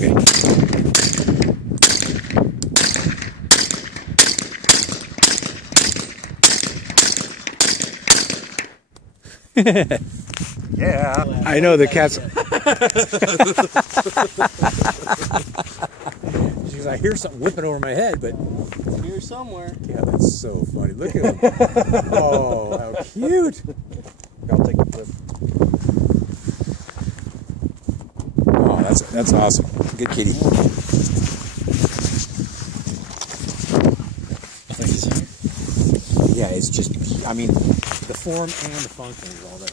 Okay. Yeah. I know the cat's. She's like, I hear something whipping over my head, but It's here somewhere. yeah, that's so funny. Look at him. Oh, how cute. I'll take the clip. Oh, that's awesome. Good kitty. Yeah, it's just, I mean, the form and the function is all that.